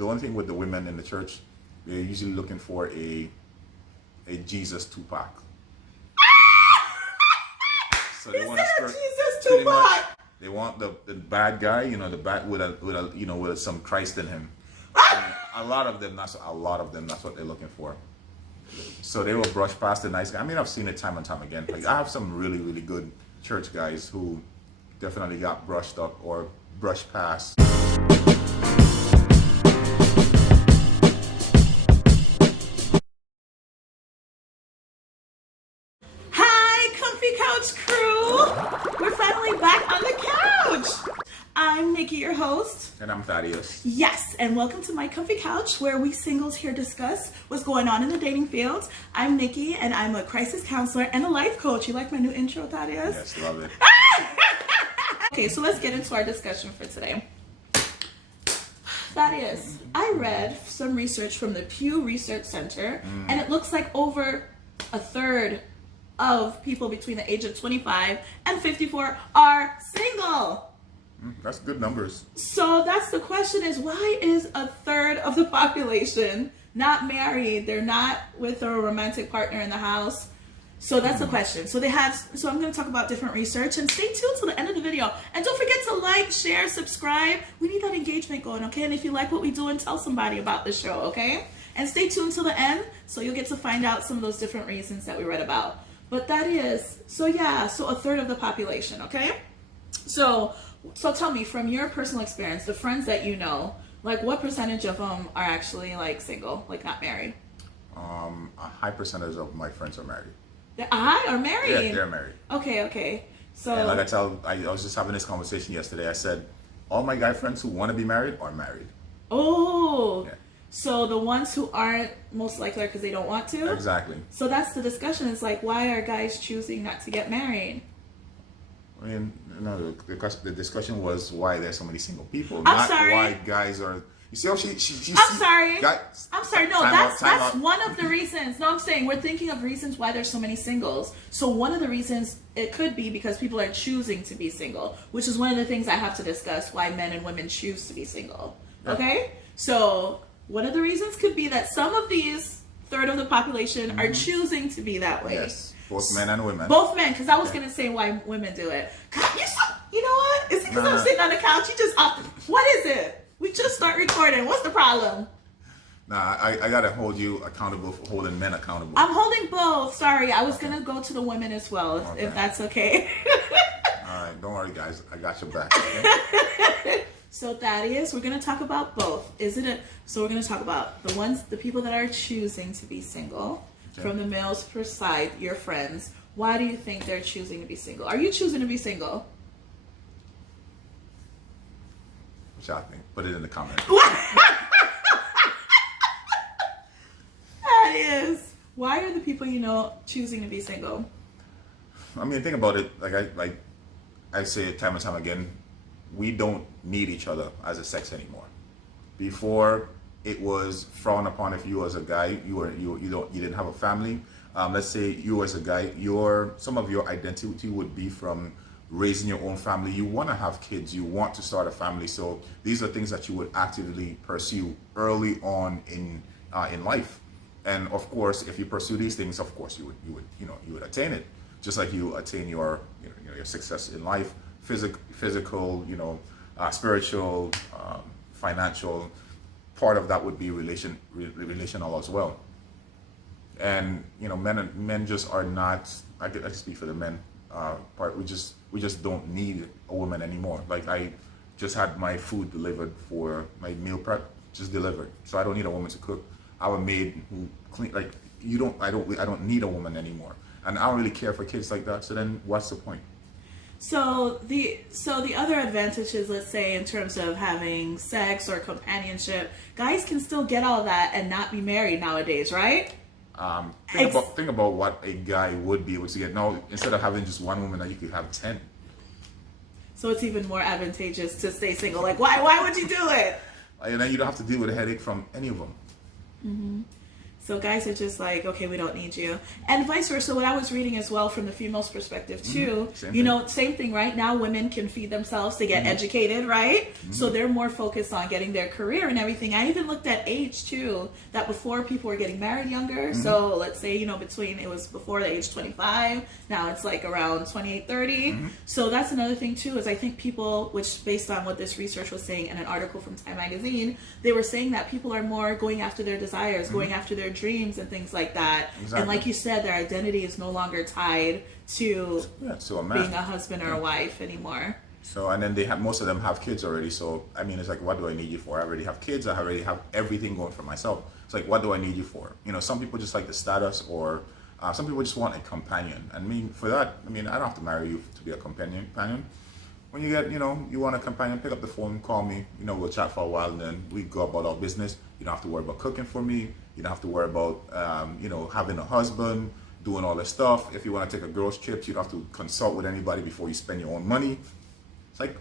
the only thing with the women in the church, they're usually looking for a Jesus Tupac. So they want to Jesus Tupac. They want the bad guy, the bad with some Christ in him. A lot of them, that's what they're looking for. So they will brush past the nice guy. I mean, I've seen it time and time again. Like, I have some really, really good church guys who definitely got brushed up or brushed past. Hi, Comfy Couch crew. We're finally back on the couch. I'm Nikki, your host. And I'm Thaddeus. Yes, and welcome to my Comfy Couch, where we singles here discuss what's going on in the dating field. I'm Nikki, and I'm a crisis counselor and a life coach. You like my new intro, Thaddeus? Yes, love it. Okay, so let's get into our discussion for today. Thaddeus, I read some research from the Pew Research Center, and it looks like over a third of people between the age of 25 and 54 are single. That's good numbers. So that's the question is, why is a third of the population not married? They're not with a romantic partner in the house. So that's the question. So I'm going to talk about different research, and stay tuned till the end of the video. And don't forget to like, share, subscribe. We need that engagement going, okay? And if you like what we do, and tell somebody about the show, okay? And stay tuned till the end, so you'll get to find out some of those different reasons that we read about. But that is, so a third of the population, okay? So tell me, from your personal experience, the friends that you know, like, what percentage of them are actually like single, like not married? A high percentage of my friends are married. Are married? Yeah, they're married. Okay. So, and like I was just having this conversation yesterday. I said, all my guy friends who want to be married are married. Oh. Yeah. So the ones who aren't, most likely because they don't want to? Exactly. So that's the discussion. It's like, why are guys choosing not to get married? I mean, the discussion was why there's so many single people, I'm not sorry. why guys are. You see how she I'm sorry. Guys, I'm sorry. No, that's one of the reasons. No, I'm saying we're thinking of reasons why there's so many singles. So one of the reasons it could be because people are choosing to be single, which is one of the things I have to discuss, why men and women choose to be single. Yeah. Okay? So one of the reasons could be that some of these third of the population are choosing to be that way. Yes, both men and women. Both men, because I was going to say why women do it. God, you know what? Is it because I'm sitting on the couch? You just what is it? We just start recording. What's the problem? Nah, I gotta hold you accountable for holding men accountable. I'm holding both. Sorry, I was going to go to the women as well, if that's okay. All right, don't worry, guys. I got your back. Okay? So Thaddeus, we're going to talk about both. So we're going to talk about the people that are choosing to be single. Okay. From the male's per side, your friends. Why do you think they're choosing to be single? Are you choosing to be single? What y'all think? Put it in the comments. Thaddeus, why are the people you know choosing to be single? I mean, think about it. Like I say it time and time again, we don't need each other as a sex anymore. Before, it was frowned upon if you as a guy you didn't have a family. Let's say you as a guy, some of your identity would be from raising your own family. You want to have kids, you want to start a family. So these are things that you would actively pursue early on in life. And of course, if you pursue these things, of course you would attain it, just like you attain your success in life, physical, spiritual, financial. Part of that would be relational as well. And men just are not. I can speak for the men part. We just don't need a woman anymore. Like, I just had my food delivered for my meal prep, just delivered. So I don't need a woman to cook. I have a maid who clean. Like, I don't need a woman anymore. And I don't really care for kids like that. So then what's the point? So the other advantages, let's say, in terms of having sex or companionship, guys can still get all that and not be married nowadays, right? Think about what a guy would be able to get. Now, instead of having just one woman, now you could have 10. So it's even more advantageous to stay single. Like, why would you do it? And then you don't have to deal with a headache from any of them. Mm-hmm. So guys are just like, okay, we don't need you. And vice versa. What I was reading as well from the female's perspective too, same thing, right? Now women can feed themselves, they get educated, right? So they're more focused on getting their career and everything. I even looked at age too, that before people were getting married younger. So let's say, it was before the age 25, now it's like around 28, 30. So that's another thing too, is I think people, which based on what this research was saying in an article from Time Magazine, they were saying that people are more going after their desires, going after their dreams and things like that. Exactly. And like you said, their identity is no longer tied to a man, being a husband or a wife anymore. So, and then most of them have kids already. So, I mean, it's like, what do I need you for? I already have kids. I already have everything going for myself. It's like, what do I need you for? Some people just like the status, or some people just want a companion. I mean, for that, I don't have to marry you to be a companion. When you get, you want a companion, pick up the phone, call me, we'll chat for a while, and then we go about our business. You don't have to worry about cooking for me. You don't have to worry about, having a husband, doing all this stuff. If you want to take a girls trip, you don't have to consult with anybody before you spend your own money. It's like,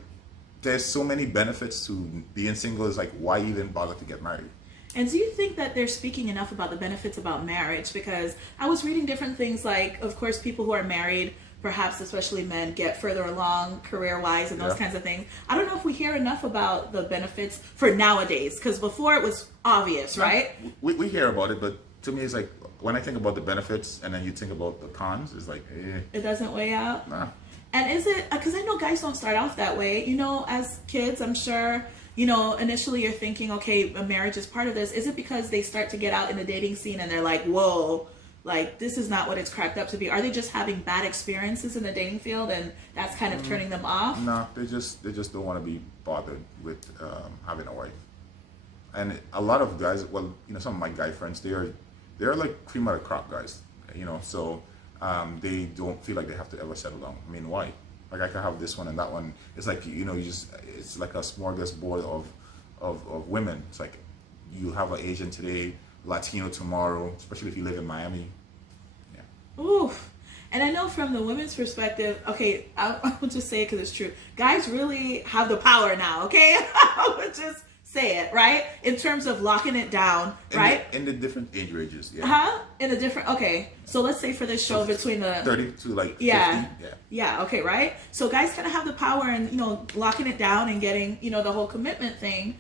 there's so many benefits to being single. It's like, why even bother to get married? And do you think that they're speaking enough about the benefits about marriage? Because I was reading different things, like, of course, people who are married, perhaps especially men, get further along career-wise and those kinds of things. I don't know if we hear enough about the benefits for nowadays, because before it was obvious, right? We hear about it, but to me it's like, when I think about the benefits and then you think about the cons, it's like, It doesn't weigh out? Nah. And is it, because I know guys don't start off that way, as kids, I'm sure, initially you're thinking, okay, a marriage is part of this. Is it because they start to get out in the dating scene and they're like, whoa, like, this is not what it's cracked up to be? Are they just having bad experiences in the dating field and that's kind of turning them off? No, they just don't want to be bothered with having a wife. And a lot of guys, some of my guy friends, they're like cream of the crop guys, so they don't feel like they have to ever settle down. I mean, why? Like, I could have this one and that one. It's like, it's like a smorgasbord of women. It's like, you have an Asian today, Latino tomorrow, especially if you live in Miami. Yeah. Oof. And I know from the women's perspective, okay, I will just say it because it's true. Guys really have the power now, okay? I would just say it, right? In terms of locking it down, right? In the different age ranges, yeah. In the different, okay. So let's say for this show between the 30 to like 50. Yeah, okay, right? So guys kind of have the power and, locking it down and getting, the whole commitment thing.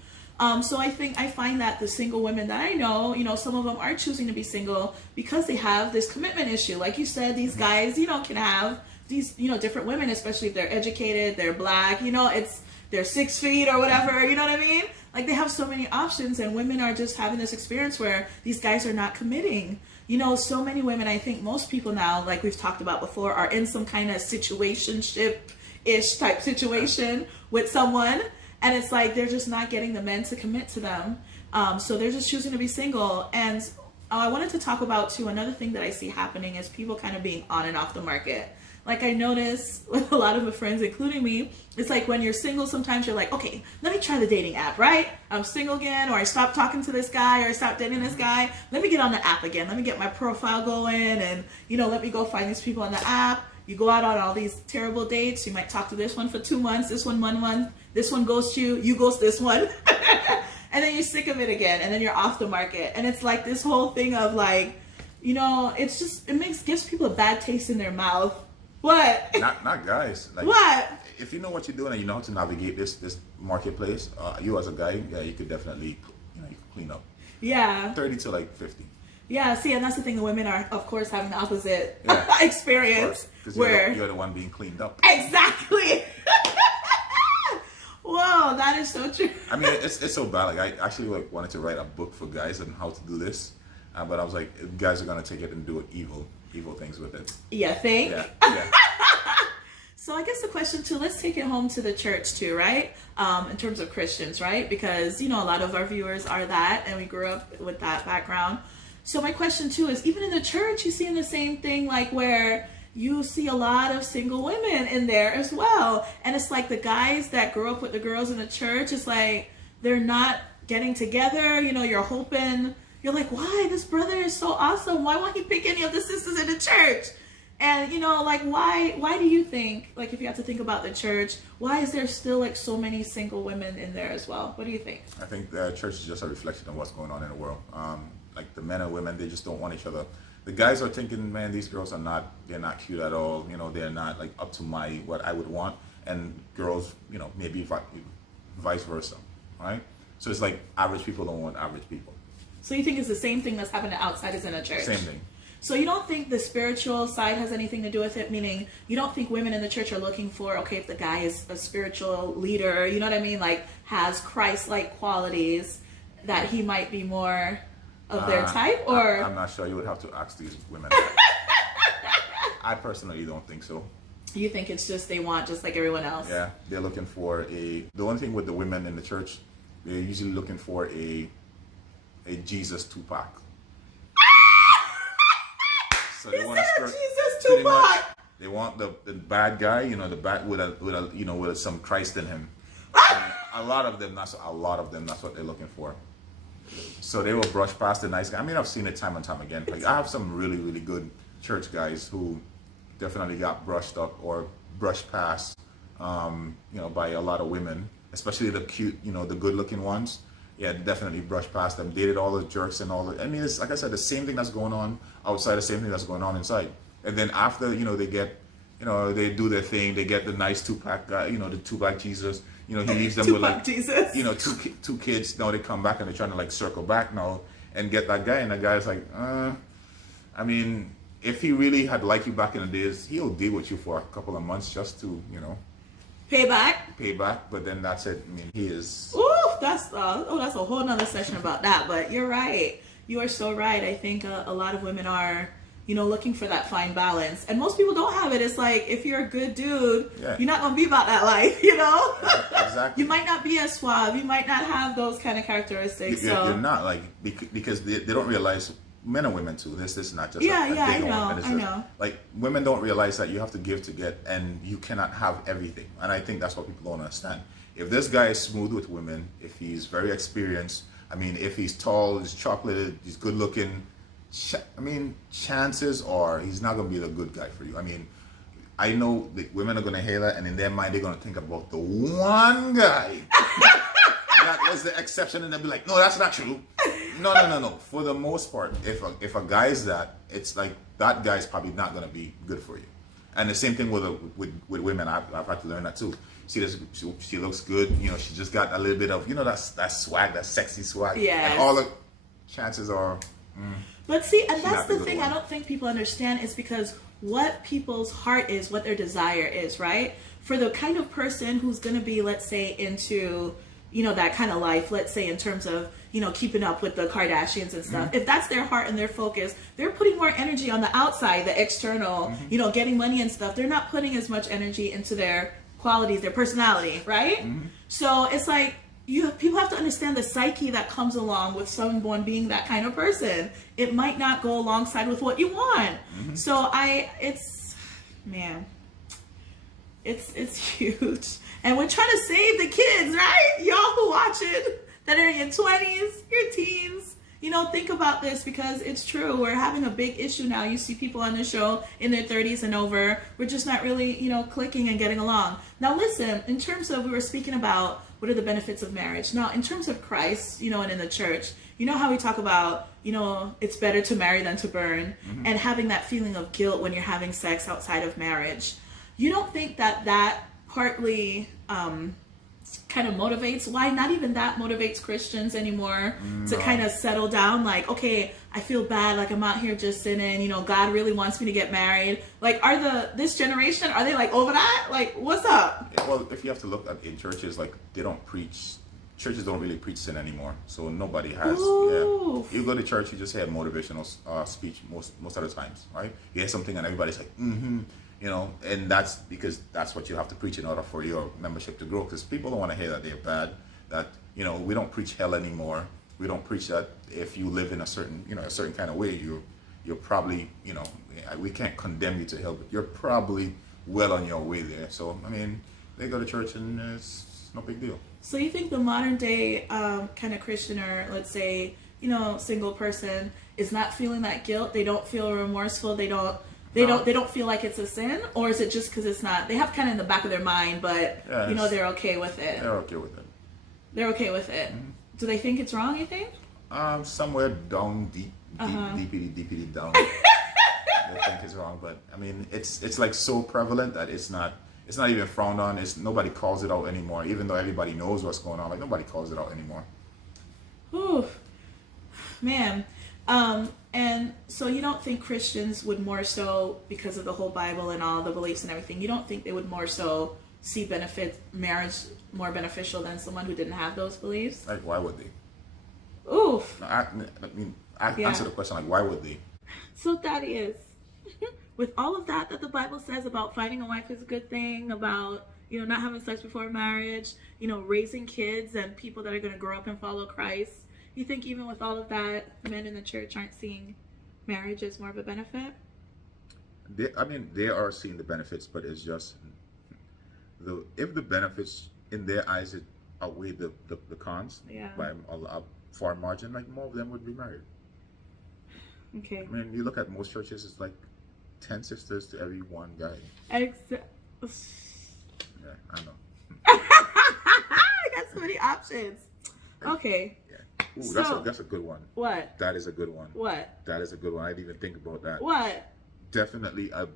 So I find that the single women that I know, some of them are choosing to be single because they have this commitment issue. Like you said, these guys, can have these, different women, especially if they're educated, they're black, they're 6 feet or whatever, you know what I mean? Like, they have so many options, and women are just having this experience where these guys are not committing. So many women, I think most people now, like we've talked about before, are in some kind of situationship-ish type situation with someone. And it's like they're just not getting the men to commit to them. So they're just choosing to be single. And I wanted to talk about, too, another thing that I see happening is people kind of being on and off the market. Like, I notice with a lot of my friends, including me, it's like when you're single, sometimes you're like, okay, let me try the dating app, right? I'm single again, or I stopped talking to this guy, or I stopped dating this guy. Let me get on the app again. Let me get my profile going, and, let me go find these people on the app. You go out on all these terrible dates. You might talk to this one for 2 months, this one 1 month. This one ghosts you, you ghost this one. And then you're sick of it again, and then you're off the market. And it's like this whole thing of like, gives people a bad taste in their mouth. What? Not guys. Like, what? If you know what you're doing and you know how to navigate this marketplace, you as a guy, you could definitely, you could clean up. Yeah. 30 to like 50. Yeah, see, and that's the thing. The women are, of course, having the opposite experience. Because where you're the one being cleaned up. Exactly. Whoa, that is so true. I mean, it's so bad. Like, I actually wanted to write a book for guys on how to do this, but I was like, if guys are gonna take it and do it evil things with it. You think? Yeah. So I guess the question too, let's take it home to the church too, right? In terms of Christians, right? Because a lot of our viewers are that, and we grew up with that background. So my question too is, even in the church, you see in the same thing, like where you see a lot of single women in there as well. And it's like the guys that grew up with the girls in the church, it's like they're not getting together. You're hoping, you're like, why? This brother is so awesome. Why won't he pick any of the sisters in the church? And, like, why do you think, like, if you have to think about the church, why is there still, like, so many single women in there as well? What do you think? I think the church is just a reflection of what's going on in the world. like the men and women, they just don't want each other. The guys are thinking, man, these girls they're not cute at all. You know, they're not like up to what I would want. And girls, you know, maybe vice versa, right? So it's like average people don't want average people. So you think it's the same thing that's happening outside as in a church? Same thing. So you don't think the spiritual side has anything to do with it? Meaning, you don't think women in the church are looking for, okay, if the guy is a spiritual leader, you know what I mean? Like, has Christ-like qualities, that he might be more of their type? Or I'm not sure. You would have to ask these women. I personally don't think so. You think it's just they want just like everyone else? Yeah, they're looking for the only thing with the women in the church, they're usually looking for a Jesus Tupac. So they want Jesus Tupac. They want the bad guy, you know, the bad with some Christ in him. And a lot of them, that's what they're looking for. So they will brush past the nice guy. I mean, I've seen it time and time again. Like, I have some really, really good church guys who definitely got brushed up or brushed past, you know, by a lot of women, especially the cute, you know, the good-looking ones. Yeah, definitely brushed past them. Dated all the jerks and all the. I mean, it's like I said, the same thing that's going on outside, the same thing that's going on inside. And then after, you know, they get, you know, they do their thing. They get the nice Tupac guy, you know, the Tupac Jesus. You know, he leaves them with like, Jesus. you know, two kids. Now they come back and they're trying to like circle back now and get that guy. And that guy's like, I mean, if he really had liked you back in the days, he'll deal with you for a couple of months just to, you know, pay back. But then that's it. I mean, he is. Ooh, that's a whole nother session about that. But you're right. You are so right. I think a lot of women are, you know, looking for that fine balance, and most people don't have it. It's like, if you're a good dude, you're not gonna be about that life, you know. Exactly. You might not be as suave. You might not have those kind of characteristics. You're not, like, because they don't realize. Men and women too. This is not just I know. Like, women don't realize that you have to give to get, and you cannot have everything. And I think that's what people don't understand. If this guy is smooth with women, if he's very experienced, I mean, if he's tall, he's chocolated, he's good looking, I mean, chances are he's not gonna be the good guy for you. I mean, I know that women are gonna hear that, and in their mind they're gonna think about the one guy that was the exception, and they'll be like, no, that's not true. No. For the most part, if a guy is that, it's like that guy's probably not gonna be good for you. And the same thing with women. I've had to learn that too. See, she looks good. You know, she just got a little bit of, you know, that swag, that sexy swag. Yes. And all the chances are. But see, and that's the thing I don't think people understand, is because what people's heart is, what their desire is, right? For the kind of person who's gonna be, let's say, into, you know, that kind of life, let's say in terms of, you know, keeping up with the Kardashians and stuff. If that's their heart and their focus, they're putting more energy on the outside, the external, you know, getting money and stuff. They're not putting as much energy into their qualities, their personality, right? So it's like, people have to understand the psyche that comes along with someone being that kind of person. It might not go alongside with what you want. So it's huge. And we're trying to save the kids, right? Y'all who watch it, that are in your 20s, your teens, you know, think about this, because it's true. We're having a big issue now. You see people on the show in their 30s and over. We're just not really, you know, clicking and getting along. Now, listen, in terms of, we were speaking about what are the benefits of marriage. Now, in terms of Christ, you know, and in the church, you know how we talk about, you know, it's better to marry than to burn, and having that feeling of guilt when you're having sex outside of marriage. You don't think that partly kind of motivates, why not even that motivates Christians anymore to kind of settle down, like, okay, I feel bad, like I'm out here just sinning, you know, God really wants me to get married. Like, this generation, are they like over that? Like, what's up? Yeah, well, if you have to look at in churches, like, they don't preach, churches don't really preach sin anymore, so nobody has. Ooh. You go to church, you just hear motivational speech most of the times, right? You hear something and everybody's like, you know, and that's because that's what you have to preach in order for your membership to grow, because people don't want to hear that they're bad, that, you know, we don't preach hell anymore. We don't preach that if you live in a certain kind of way, you're probably, you know, we can't condemn you to hell, but you're probably well on your way there. So, I mean, they go to church and it's no big deal. So you think the modern day kind of Christian, or let's say, you know, single person, is not feeling that guilt? They don't feel remorseful? They don't feel like it's a sin? Or is it just because it's not, they have kind of in the back of their mind, but yeah, you know, they're okay with it? They're okay with it. They're okay with it. Do they think it's wrong, you think? Somewhere down deep, Uh-huh. deepity down. They think is wrong, but I mean, it's like so prevalent that it's not even frowned on. It's nobody calls it out anymore, even though everybody knows what's going on. Like nobody calls it out anymore. Whew, man. And so you don't think Christians would more so, because of the whole Bible and all the beliefs and everything, you don't think they would more so see marriage more beneficial than someone who didn't have those beliefs? Like, why would they? Oof. No, I Yeah. answer the question like, why would they? So that is, with all of that the Bible says about finding a wife is a good thing, about, not having sex before marriage, raising kids and people that are going to grow up and follow Christ. You think even with all of that, men in the church aren't seeing marriage as more of a benefit? They are seeing the benefits, but it's just if the benefits in their eyes outweigh the cons Yeah. by a far margin, like more of them would be married. Okay. I mean, you look at most churches, it's like 10 sisters to every one guy. Yeah, I know. I got so many options. Okay. Yeah. Ooh, So- that's a good one. What? That is a good one. What? That is a good one. I didn't even think about that. What? Definitely a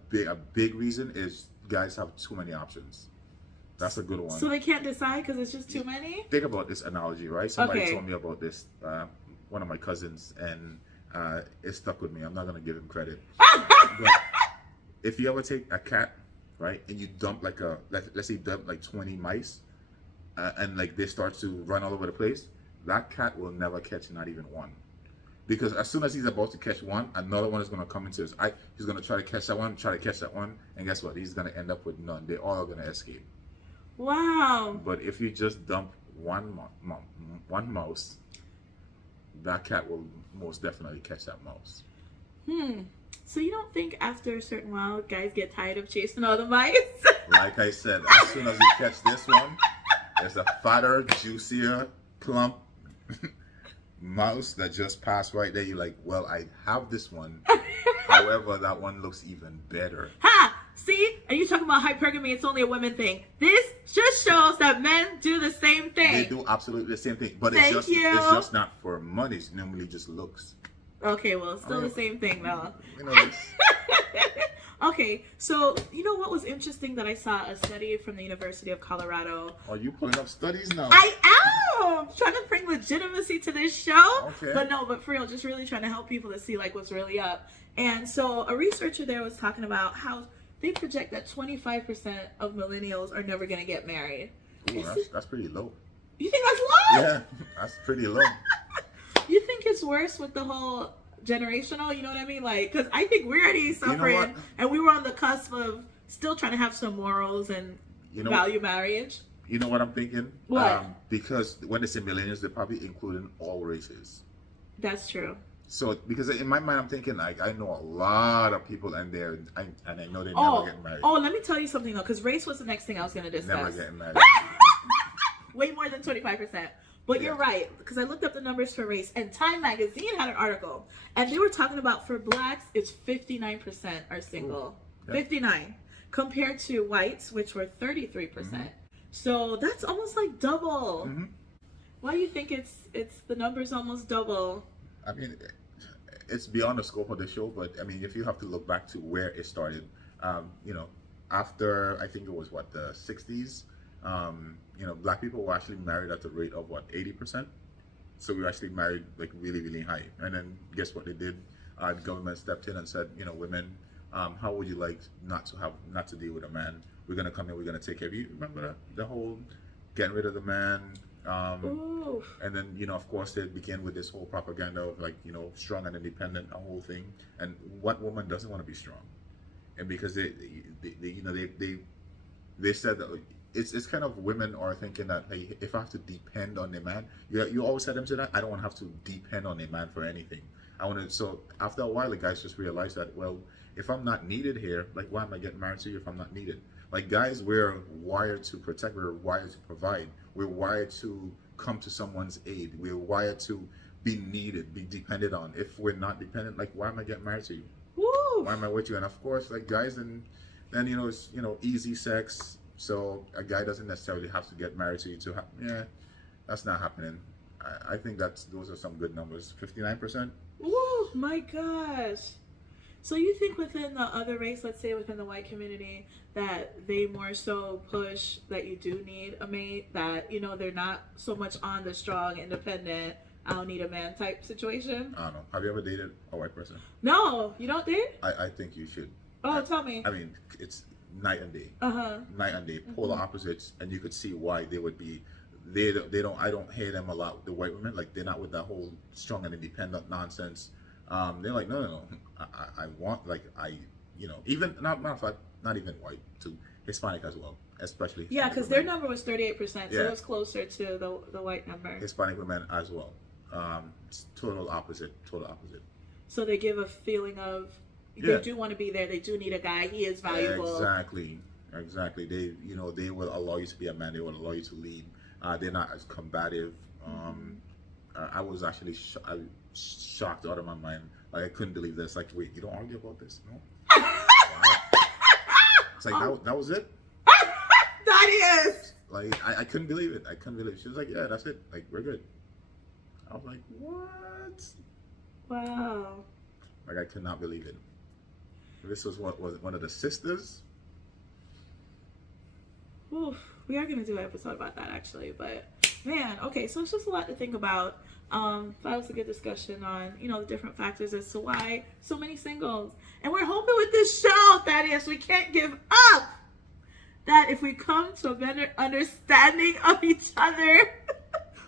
big reason is guys have too many options. That's a good one. So they can't decide because it's just too many? Think about this analogy, right? Somebody Okay. told me about this, one of my cousins, and it stuck with me. I'm not going to give him credit. But if you ever take a cat, right, and you dump let's say dump like 20 mice, and like they start to run all over the place, that cat will never catch not even one. Because as soon as he's about to catch one, another one is going to come into his eye. He's going to try to catch that one, and guess what? He's going to end up with none. They all are going to escape. Wow. But if you just dump one mouse, that cat will most definitely catch that mouse. So you don't think after a certain while guys get tired of chasing all the mice? Like I said, as soon as you catch this one, there's a fatter, juicier, plump mouse that just passed right there. You're like, well, I have this one. However, that one looks even better. Ha! See? And you talking about hypergamy, it's only a women thing. This just shows that men do the same thing. They do absolutely the same thing, but Thank it's you. just not for money. It's normally just looks. Okay, well, it's still the same thing though. You know, it's- Okay, so you know what was interesting that I saw a study from the University of Colorado. are you pulling up studies now? I am trying to bring legitimacy to this show, Okay. but for real, just really trying to help people to see like what's really up. And so a researcher there was talking about how they project that 25% of millennials are never going to get married. Ooh, that's pretty low. You think that's low? Yeah, that's pretty low. You think it's worse with the whole generational? You know what I mean? Like, because I think we're already suffering, what? and we were on the cusp of still trying to have some morals and You know, value marriage. you know what I'm thinking? What? Because when they say millennials, they're probably including all races. That's true. So, because in my mind, I'm thinking like I know a lot of people in there, and I know they never Oh, get married. let me tell you something though, because race was the next thing I was going to discuss. Never getting married. Way more than 25%. But you're right, because I looked up the numbers for race, and Time Magazine had an article, and they were talking about for blacks, it's 59% are single. Yeah. 59. Compared to whites, which were 33%. So that's almost like double. Mhm. Why do you think it's the numbers almost double? I mean, it's beyond the scope of the show, but I mean, if you have to look back to where it started, after I think it was the 60s, black people were actually married at the rate of 80%. So we were actually married like really, really high. And then guess what they did? The government stepped in and said, women, how would you like not to deal with a man? We're gonna come in, we're gonna take care of you. Remember that? The whole getting rid of the man. Ooh. And then, of course, they began with this whole propaganda of strong and independent, a whole thing. And what woman doesn't want to be strong? And because they said that it's kind of women are thinking that, hey, if I have to depend on a man, you always said them to that. I don't want to have to depend on a man for anything. So after a while, the guys just realized that, well, if I'm not needed here, like why am I getting married to you if I'm not needed? Like guys, we're wired to protect, we're wired to provide, we're wired to come to someone's aid, we're wired to be needed, be depended on. If we're not dependent, like why am I getting married to you? Woo. Why am I with you? And of course, like guys, then it's easy sex. So a guy doesn't necessarily have to get married to you to have. Yeah, that's not happening. I think those are some good numbers. 59%. Oh my gosh. So you think within the other race, let's say within the white community, that they more so push that you do need a mate, that, you know, they're not so much on the strong, independent, I don't need a man type situation? I don't know. Have you ever dated a white person? No, you don't date? I think you should. Oh, tell me. I mean, it's night and day. Uh-huh. Night and day, polar opposites, and you could see why they would be. They don't. I don't hear them a lot. The white women, like, they're not with that whole strong and independent nonsense. They're like, no. I want, like, you know, even not matter of fact, not even white, to Hispanic as well, especially. Yeah, because their number was 38%, so Yeah. it was closer to the white number. Hispanic women as well. It's total opposite. So they give a feeling of Yeah. they do want to be there. They do need a guy. He is valuable. Exactly. They, you know, they will allow you to be a man. They will allow you to lead. They're not as combative. I was actually shocked out of my mind. Like, I couldn't believe this. Like, wait, you don't argue about this? No. Wow. It's like that was it. That is. Like, I couldn't believe it. She was like, yeah, that's it. Like, we're good. I was like, what? Wow. Like, I could not believe it. This was one of the sisters. Oof. We are going to do an episode about that, actually. But, man, okay, so it's just a lot to think about. That was a good discussion on, you know, the different factors as to why so many singles. And we're hoping with this show, Thaddeus, we can't give up. That if we come to a better understanding of each other,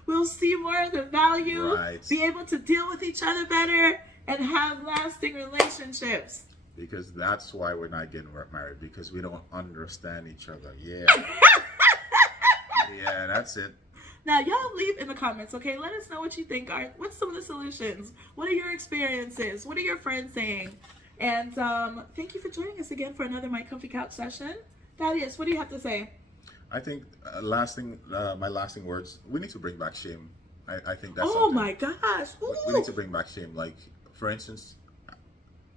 we'll see more of the value, Right. be able to deal with each other better, and have lasting relationships. Because that's why we're not getting married, because we don't understand each other. Yeah. Yeah, that's it. Now, y'all leave in the comments, okay? Let us know what you think are. What's some of the solutions? What are your experiences? What are your friends saying? And thank you for joining us again for another My Comfy Couch session. Thaddeus, what do you have to say? I think my lasting words, we need to bring back shame. I think that's Oh something. my gosh. We need to bring back shame. Like, for instance,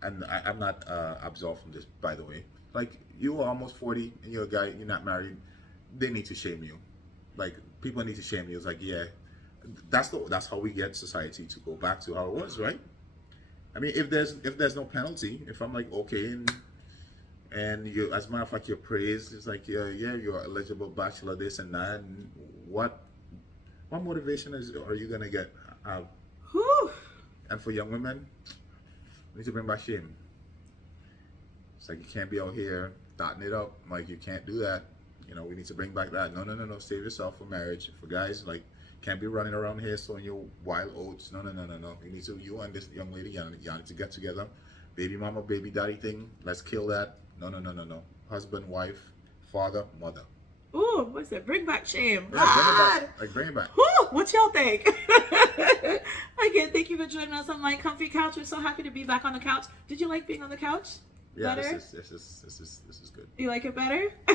and I'm not absolved from this, by the way. Like, you are almost 40 and you're a guy, you're not married. They need to shame you. Like, people need to shame you. It's like, yeah, that's how we get society to go back to how it was, right? I mean, if there's no penalty, if I'm like, okay, and you, as a matter of fact, you're praised, it's like, yeah, you're eligible bachelor, this and that, and what motivation are you gonna get? Whew. And for young women, we need to bring back shame. It's like, you can't be out here dotting it up. Like, you can't do that. You know, we need to bring back that. No. Save yourself for marriage. For guys, like, can't be running around here sowing your wild oats. No. You and this young lady, y'all need to get together. Baby mama, baby daddy thing. Let's kill that. No. Husband, wife, father, mother. Ooh, what's that? Bring back shame. Yeah, bring it back. Whew, what y'all think? Again, thank you for joining us on My Comfy Couch. We're so happy to be back on the couch. Did you like being on the couch? Yeah, better? this is good. You like it better? I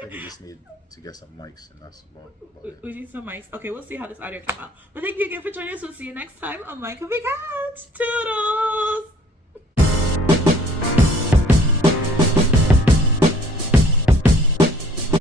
think we just need to get some mics, and that's about it. We need some mics. Okay, we'll see how this audio came out. But thank you again for joining us. We'll see you next time on My Comfy Couch. Toodles!